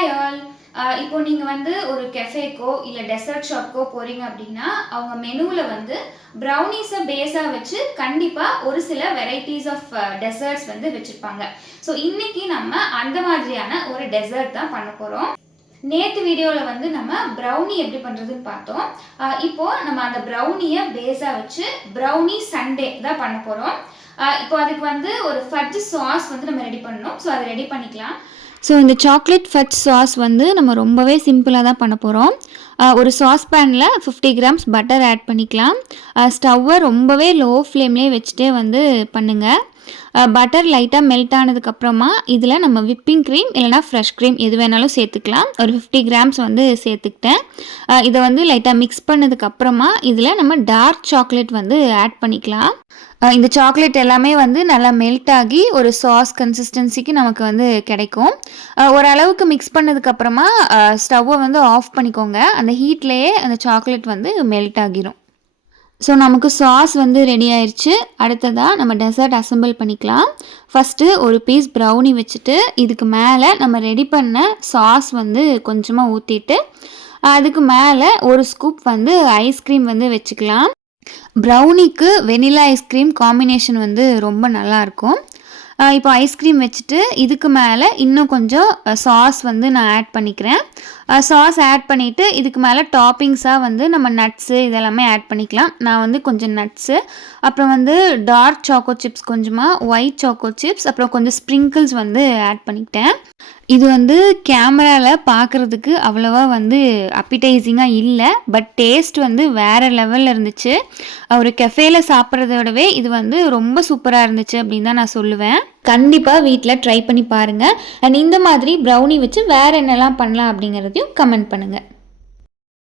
Hi all. இப்போ நீங்கள் வந்து ஒரு கெஃபேக்கோ இல்லை டெசர்ட் ஷாப்க்கோ போகிறீங்க அப்படின்னா அவங்க மெனுவில் வந்து ப்ரௌனீஸை பேஸாக வச்சு கண்டிப்பாக ஒரு சில வெரைட்டிஸ் ஆஃப் டெசர்ட்ஸ் வந்து வச்சுருப்பாங்க. ஸோ இன்றைக்கி நம்ம அந்த மாதிரியான ஒரு டெசர்ட் தான் பண்ண போகிறோம். நேற்று வீடியோவில் வந்து நம்ம ப்ரௌனி எப்படி பண்ணுறதுன்னு பார்த்தோம். இப்போது நம்ம அந்த ப்ரௌனியை பேஸாக வச்சு ப்ரௌனி சண்டே தான் பண்ண போகிறோம். இப்போ அதுக்கு வந்து ஒரு ஃபட்ஜ் சாஸ் வந்து நம்ம ரெடி பண்ணணும். ஸோ அதை ரெடி பண்ணிக்கலாம். ஸோ இந்த சாக்லேட் ஃபட்ஜ் சாஸ் வந்து நம்ம ரொம்பவே சிம்பிளாக தான் பண்ண போகிறோம். ஒரு சாஸ் பேனில் 50 கிராம்ஸ் பட்டர் ஆட் பண்ணிக்கலாம். ஸ்டவ்வை ரொம்பவே லோ ஃப்ளேம்லேயே வச்சுட்டே வந்து பண்ணுங்கள். பட்டர் லைட்டாக மெல்ட் ஆனதுக்கப்புறமா இதில் நம்ம விப்பிங் க்ரீம் இல்லைனா ஃப்ரெஷ் க்ரீம் எது வேணாலும் சேர்த்துக்கலாம். ஒரு 50 கிராம்ஸ் வந்து சேர்த்துக்கிட்டேன். இதை வந்து லைட்டாக மிக்ஸ் பண்ணதுக்கப்புறமா இதில் நம்ம டார்க் சாக்லேட் வந்து ஆட் பண்ணிக்கலாம். இந்த சாக்லேட் எல்லாமே வந்து நல்லா மெல்ட் ஆகி ஒரு சாஸ் கன்சிஸ்டன்சிக்கு நமக்கு வந்து கிடைக்கும். ஓரளவுக்கு மிக்ஸ் பண்ணதுக்கப்புறமா ஸ்டவ்வை வந்து ஆஃப் பண்ணிக்கோங்க. அந்த ஹீட்லேயே அந்த சாக்லேட் வந்து மெல்ட் ஆகிரும். ஸோ நமக்கு சாஸ் வந்து ரெடி ஆயிடுச்சு. அடுத்ததாக நம்ம டெசர்ட் அசெம்பிள் பண்ணிக்கலாம். ஃபஸ்ட்டு ஒரு பீஸ் ப்ரௌனி வச்சுட்டு இதுக்கு மேலே நம்ம ரெடி பண்ண சாஸ் வந்து கொஞ்சமாக ஊற்றிட்டு அதுக்கு மேலே ஒரு ஸ்கூப் வந்து ஐஸ்கிரீம் வந்து வச்சுக்கலாம். ப்ரௌனிக்கு வெனிலா ஐஸ்கிரீம் காம்பினேஷன் வந்து ரொம்ப நல்லாயிருக்கும். இப்போ ஐஸ்கிரீம் வச்சுட்டு இதுக்கு மேலே இன்னும் கொஞ்சம் சாஸ் வந்து நான் ஆட் பண்ணிக்கிறேன். சாஸ் ஆட் பண்ணிவிட்டு இதுக்கு மேலே டாப்பிங்ஸாக வந்து நம்ம நட்ஸு இதெல்லாமே ஆட் பண்ணிக்கலாம். நான் வந்து கொஞ்சம் நட்ஸு, அப்புறம் வந்து டார்க் சாக்கோ சிப்ஸ், கொஞ்சமாக ஒயிட் சாக்கோ சிப்ஸ், அப்புறம் கொஞ்சம் ஸ்ப்ரிங்கிள்ஸ் வந்து ஆட் பண்ணிக்கிட்டேன். இது வந்து கேமராவில் பார்க்குறதுக்கு அவ்வளோவா வந்து அப்பிடைசிங்காக இல்லை, பட் டேஸ்ட் வந்து வேறு லெவலில் இருந்துச்சு. ஒரு கெஃபேல சாப்பிட்றத விடவே இது வந்து ரொம்ப சூப்பராக இருந்துச்சு அப்படின்னு தான் நான் சொல்லுவேன். கண்டிப்பாக வீட்டில் ட்ரை பண்ணி பாருங்கள். அண்ட் இந்த மாதிரி ப்ரௌனி வச்சு வேறு என்னெல்லாம் பண்ணலாம் அப்படிங்கிறதையும் கமெண்ட் பண்ணுங்கள்.